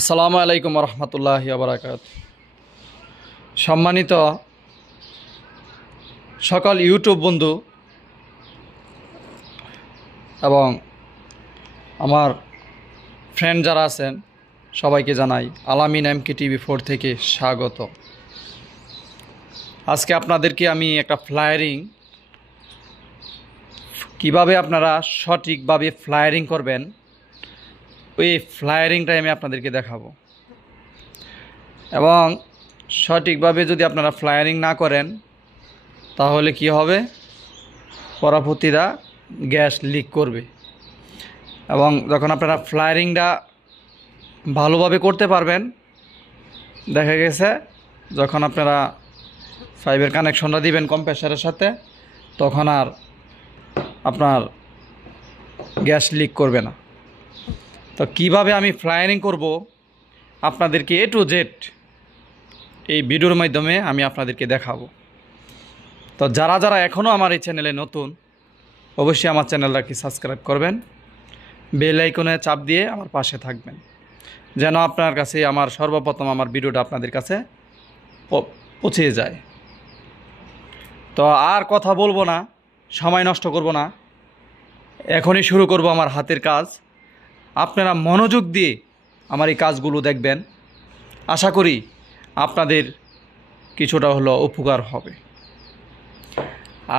আসসালামু আলাইকুম রহমতুল্লাহি ওয়া বারাকাতুহু। সম্মানিত সকল ইউটিউব বন্ধু এবং আমার ফ্রেন্ড যারা আছেন সবাইকে জানাই আলামিন এমকে টিভি 4 থেকে স্বাগত। আজকে আপনাদেরকে আমি একটা ফ্লায়ারিং কিভাবে আপনারা সঠিকভাবে ফ্লায়ারিং করবেন ওই ফ্লায়ারিংটাই আমি আপনাদেরকে দেখাবো। এবং সঠিকভাবে যদি আপনারা ফ্লায়ারিং না করেন তাহলে কি হবে, পরবর্তীরা গ্যাস লিক করবে। এবং যখন আপনারা ফ্লায়ারিংটা ভালোভাবে করতে পারবেন, দেখা গেছে যখন আপনারা ফাইবার কানেকশনটা দিবেন কম্প্রেসারের সাথে, তখন আর আপনার গ্যাস লিক করবে না। তো কিভাবে আমি ফ্লায়ারিং করব আপনাদেরকে A to Z এই ভিডিওর মাধ্যমে আমি আপনাদেরকে দেখাবো। তো যারা যারা এখনও আমার এই চ্যানেলে নতুন, অবশ্যই আমার চ্যানেলটাকে সাবস্ক্রাইব করবেন, বেল আইকনে চাপ দিয়ে আমার পাশে থাকবেন, যেন আপনার কাছে আমার সর্বপ্রথম আমার ভিডিওটা আপনাদের কাছে পৌঁছে যায়। তো আর কথা বলবো না, সময় নষ্ট করব না, এখনই শুরু করব আমার হাতের কাজ। আপনারা মনোযোগ দিয়ে আমার এই কাজগুলো দেখবেন, আশা করি আপনাদের কিছুটা হলো উপকার হবে।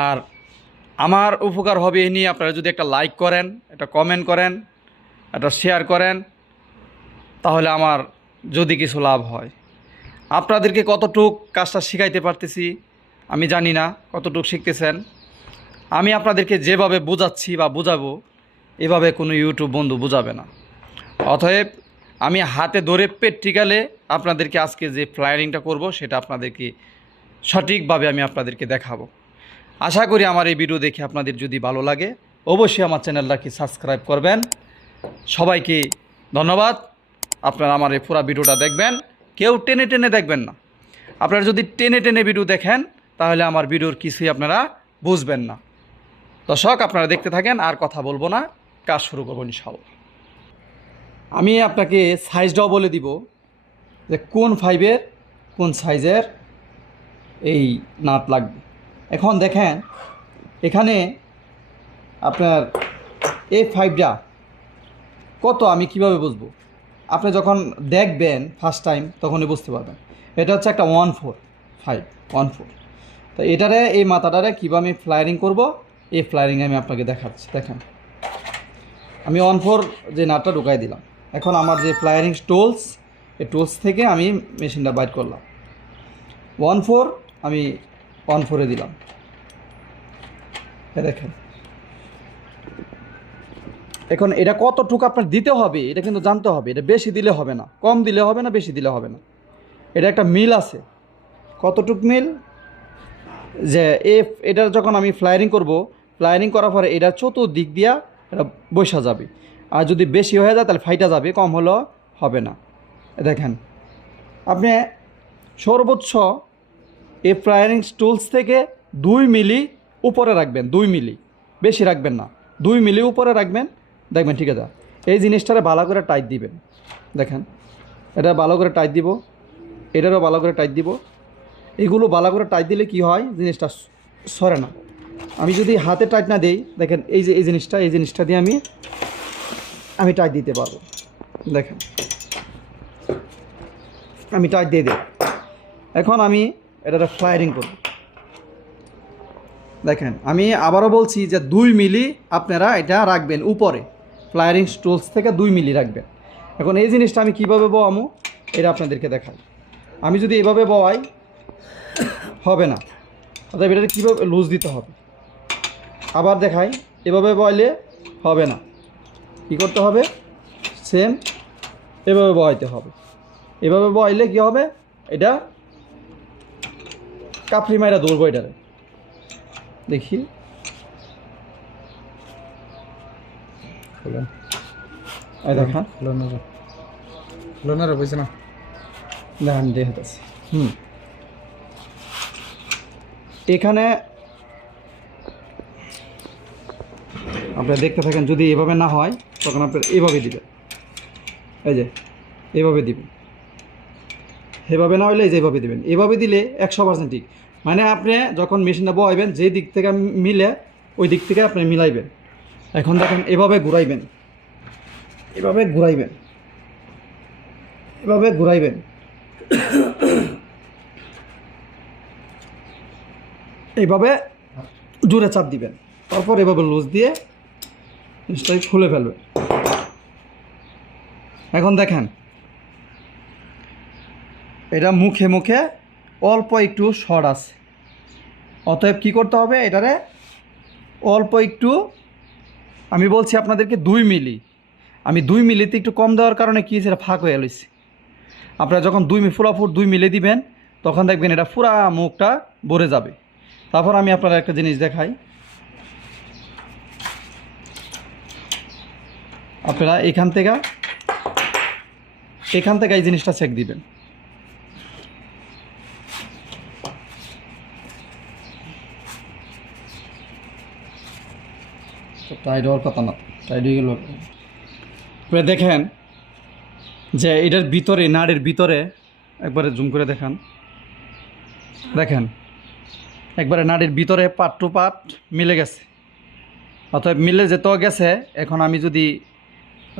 আর আমার উপকার হবে এই নিয়ে আপনারা যদি একটা লাইক করেন, একটা কমেন্ট করেন, একটা শেয়ার করেন, তাহলে আমার যদি কিছু লাভ হয়। আপনাদেরকে কতটুক কাজটা শিখাইতে পারতেছি আমি জানি না, কতটুক শিখতেছেন। আমি আপনাদেরকে যেভাবে বোঝাচ্ছি বা বোঝাবো, এভাবে কোনো ইউটিউব বন্ধু বোঝাবে না। অতএব আমি হাতে ধরে প্র্যাকটিক্যালে আপনাদেরকে আজকে যে ফ্লায়ারিংটা করব সেটা আপনাদেরকে সঠিকভাবে আমি আপনাদেরকে দেখাবো। আশা করি আমার এই ভিডিও দেখে আপনাদের যদি ভালো লাগে, অবশ্যই আমার চ্যানেলটাকে সাবস্ক্রাইব করবেন। সবাইকে ধন্যবাদ। আপনারা আমার এই পুরো ভিডিওটা দেখবেন, কেউ টেনে টেনে দেখবেন না। আপনারা যদি টেনে টেনে ভিডিও দেখেন তাহলে আমার ভিডিওর কিছুই আপনারা বুঝবেন না। দর্শক, আপনারা দেখতে থাকেন, আর কথা বলবো না, কাজ শুরু করবো ইনশাআল্লাহ। আমি আপনাকে সাইজটাও বলে দিব যে কোন ফাইভের কোন সাইজের এই নাট লাগবে। এখন দেখেন এখানে আপনার A5টা কত আমি কিভাবে বুঝবো, আপনি যখন দেখবেন ফার্স্ট টাইম তখনই বুঝতে পারবেন। এটা হচ্ছে একটা 145 তো এটারে এই মাথাটারে কীভাবে আমি ফ্লায়ারিং করব, এই ফ্লায়ারিং আমি আপনাকে দেখাচ্ছি। দেখেন আমি 14 যে নাটটা ঢুকাই দিলাম। এখন আমার যে ফ্লায়ারিং টুলস, এই টুলস থেকে আমি মেশিনটা বাইর করলাম। 14 আমি 14-এ দিলাম। দেখেন এখন এটা কতটুকু আপনার দিতে হবে এটা কিন্তু জানতে হবে। এটা বেশি দিলে হবে না, কম দিলে হবে না, বেশি দিলে হবে না। এটা একটা মিল আছে, কতটুক মিল, যে এটা যখন আমি ফ্লায়ারিং করব, ফ্লায়ারিং করার পরে এটা চতুর্দিক দিয়া এটা বসা যাবে। আর যদি বেশি হয়ে যায় তাহলে ফাইটা যাবে, কম হলেও হবে না। দেখেন আপনি সর্বোচ্চ এই ফ্লায়ারিং টুলস থেকে 2 মিলি উপরে রাখবেন, 2 মিলি, বেশি রাখবেন না, 2 মিলি উপরে রাখবেন। দেখবেন ঠিক আছে। এই জিনিসটারে ভালো করে টাইট দিবেন। দেখেন এটা ভালো করে টাইট দিব, এটারও ভালো করে টাইট দিব। এগুলো ভালো করে টাইট দিলে কি হয়, জিনিসটা সরে না। আমি যদি হাতে টাইট না দিই, দেখেন এই যে এই জিনিসটা দিয়ে আমি টাইট দিতে পারবো। দেখেন আমি টাইট দিয়ে দিই। এখন আমি এটা ফ্লায়ারিং করব। দেখেন আমি আবারও বলছি যে 2 মিলি আপনারা এটা রাখবেন উপরে, ফ্লায়ারিং টুলস থেকে 2 মিলি রাখবেন। এখন এই জিনিসটা আমি কীভাবে বওয়ামো এটা আপনাদেরকে দেখাই। আমি যদি এভাবে বওয়াই হবে না, অর্থাৎ এটা কীভাবে লুজ দিতে হবে। আবার দেখাই, এভাবে বয়ালে হবে না, কী করতে হবে, সেম এভাবে বয়াইতে হবে। এভাবে বয়াইলে কী হবে, এটা কাপড়ি মাইরা ধরবো এটারে। দেখি দেখা লোনার বুঝছে না, দেখেন দেখাতেছি। এখানে আপনারা দেখতে থাকেন। যদি এভাবে না হয় তখন আপনারা এভাবে দিবেন। এই যে এভাবে দিবেন, এভাবে না হলে যেভাবে দিবেন, এভাবে দিলে 100% ঠিক। মানে আপনি যখন মেশিনটা বসাইবেন যে দিক থেকে মিলে ওই দিক থেকে আপনি মিলাইবেন। এখন দেখেন এভাবে ঘুরাইবেন, এভাবে ঘুরাইবেন, এভাবে ঘুরাইবেন, এইভাবে জোরে চাপ দিবেন, তারপর এভাবে লুজ দিয়ে জিনিসটাকে খুলে ফেলবেন। এখন দেখেন এটা মুখে মুখে অল্প একটু শর্ট আছে, অতএব কী করতে হবে, এটারে অল্প একটু, আমি বলছি আপনাদেরকে 2 মিলি, আমি 2 মিলিতে একটু কম দেওয়ার কারণে কী হয়েছে, এটা ফাঁক হয়ে লইছে। আপনারা যখন ফুট 2 মিলি দিবেন তখন দেখবেন এটা পুরা মুখটা ভরে যাবে। তারপর আমি আপনারা একটা জিনিস দেখাই, আপনারা এখান থেকে এই জিনিসটা চেক দিবেন। টাইট হওয়ার কথা না, টাইট হয়ে গেল। এবার দেখেন যে এটার ভিতরে, নাড়ের ভিতরে একবারে জুম করে দেখান, দেখেন একবারে নাড়ির ভিতরে পার্ট টু পার্ট মিলে গেছে। অতএব মিলে যেতেও গেছে, এখন আমি যদি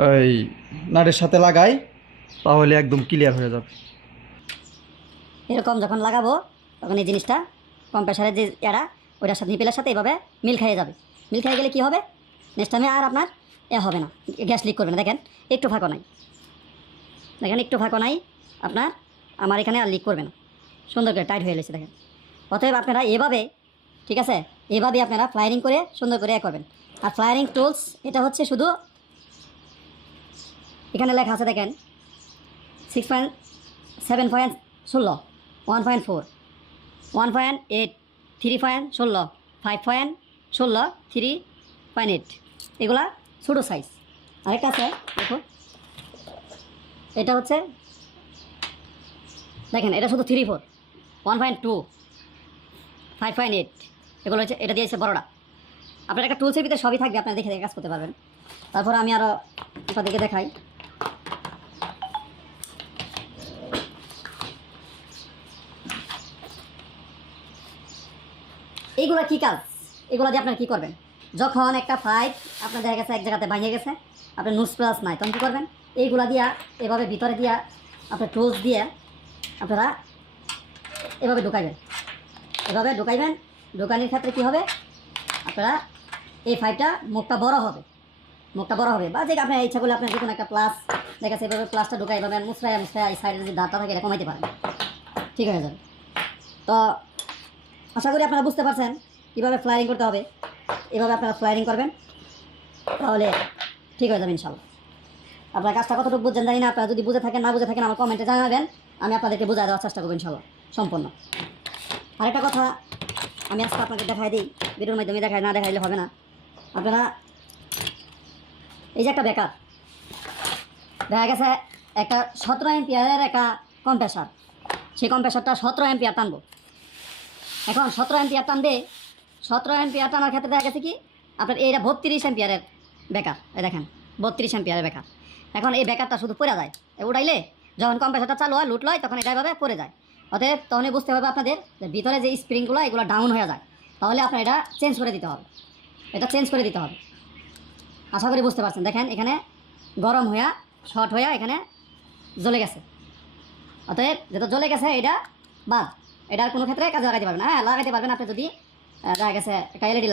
ওই নাড়ের সাথে লাগাই তাহলে একদম ক্লিয়ার হয়ে যাবে। এরকম যখন লাগাবো তখন এই জিনিসটা কম্প্রেসারের যে এরা ওইটার সাথে নিপেলের সাথে এইভাবে মিল খেয়ে যাবে। মিল খেয়ে গেলে কী হবে, নেক্সট টাইমে আর আপনার হবে না, গ্যাস লিক করবে না। দেখেন একটু ফাঁকো নাই, দেখেন একটু ফাঁকো নাই, আপনার আমার এখানে আর লিক করবে না, সুন্দর করে টাইট হয়ে গেছে দেখেন। অতএব আপনারা এভাবে, ঠিক আছে, এভাবে আপনারা ফ্লায়ারিং করে সুন্দর করে করবেন। আর ফ্লায়ারিং টুলস এটা হচ্ছে শুধু এখানে লেখা আছে দেখেন 6.7.16, 1.4, 1.8, 3.16, 5.16, 3.8, এগুলা ছোটো সাইজ। আরেকটা আছে দেখো, এটা হচ্ছে দেখেন এটা শুধু 3.4, 1.2, 5.8, এগুলো হচ্ছে, এটা দিয়েছে বড়টা। আপনার একটা টুলসের ভিতরে সবই থাকবে, আপনারা দেখে দেখে কাজ করতে পারবেন। তারপর আমি আরও আপনাদেরকে দেখাই, এইগুলো কী কাজ, এগুলো দিয়ে আপনারা কী করবেন, যখন একটা পাইপ আপনার দেখা গেছে এক জায়গাতে ভেঙে গেছে, আপনার নুস প্লাস নাই, তখন কী করবেন, এইগুলা দিয়া এভাবে ভিতরে দিয়া আপনার টুলস দিয়ে আপনারা এভাবে ঢুকাইবেন, এভাবে ঢুকাইবেন। ঢুকানির ক্ষেত্রে কী হবে, আপনারা এই পাইপটা মুখটা বড় হবে, মুখটা বড় হবে, বা যে আপনার ইচ্ছা করলে আপনার যে কোনো একটা প্লাস দেখা যাচ্ছে এভাবে প্লাসটা ঢুকাই এভাবে মুসরায় এই সাইডে যে দাঁতটা থাকে এটা কমাইতে পারেন, ঠিক হয়ে যাবে। তো আশা করি আপনারা বুঝতে পারছেন কীভাবে ফ্লায়ারিং করতে হবে। এভাবে আপনারা ফ্লায়ারিং করবেন তাহলে ঠিক হয়ে যাবে ইনশাল্লাহ। আপনার কাজটা কতটুকু বুঝছেন জানি না, আপনারা যদি বুঝে থাকেন না বুঝে থাকেন আমার কমেন্টে জানাবেন, আমি আপনাদেরকে বোঝায় দেওয়ার চেষ্টা করবো ইনশাল্লাহ সম্পূর্ণ। আরেকটা কথা আমি আজকে আপনাকে দেখাই দিই, ভিডিওর মাধ্যমে দেখাই, না দেখাইলে হবে না। আপনারা এই যে একটা বেকার দেখা গেছে একটা 17 এম্পিয়ারের একটা কম্প্রেসার, সেই কম্প্রেসারটা 17 এম্পিয়ার টানবো। এখন 17 এম্পিয়ার টানবে, 17 এম্পিয়ার টানার ক্ষেত্রে দেখা গেছে কি আপনার এইটা 32 এম্পিয়ারের বেকার, এই দেখেন 32 এম্পিয়ারের বেকার। এখন এই বেকারটা শুধু পড়ে যায়, উঠাইলে যখন কম্প্রেসারটা চালু হয় লুট লয় তখন এটা এভাবে পড়ে যায়। অতএব তখনই বুঝতে হবে আপনাদের যে ভিতরে যে স্প্রিংগুলো এগুলো ডাউন হয়ে যায়, তাহলে আপনার এটা চেঞ্জ করে দিতে হবে, এটা চেঞ্জ করে দিতে হবে। আশা করি বুঝতে পারছেন। দেখেন এখানে গরম হইয়া শর্ট হইয়া এখানে জ্বলে গেছে, অতএব যেটা জ্বলে গেছে এটা বাদ, এটার কোনো ক্ষেত্রে কাজে লাগাইতে পারবেন না। হ্যাঁ লাগাইতে পারবেন আপনি যদি দেখা গেছে একটা এলইডি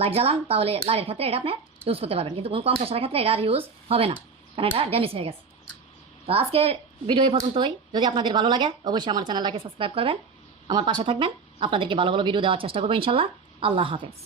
লাইট জ্বালান, তাহলে লাইটের ক্ষেত্রে এটা আপনি ইউজ করতে পারবেন, কিন্তু কোনো কম্প্রেসারের ক্ষেত্রে এটা আর ইউজ হবে না, কারণ এটা ড্যামেজ হয়ে গেছে। তো আজকের ভিডিও এই পর্যন্তই। যদি আপনাদের ভালো লাগে অবশ্যই আমার চ্যানেলটাকে সাবস্ক্রাইব করবেন, আমার পাশে থাকবেন, আপনাদেরকে ভালো ভালো ভিডিও দেওয়ার চেষ্টা করবো ইনশাল্লাহ। আল্লাহ হাফেজ।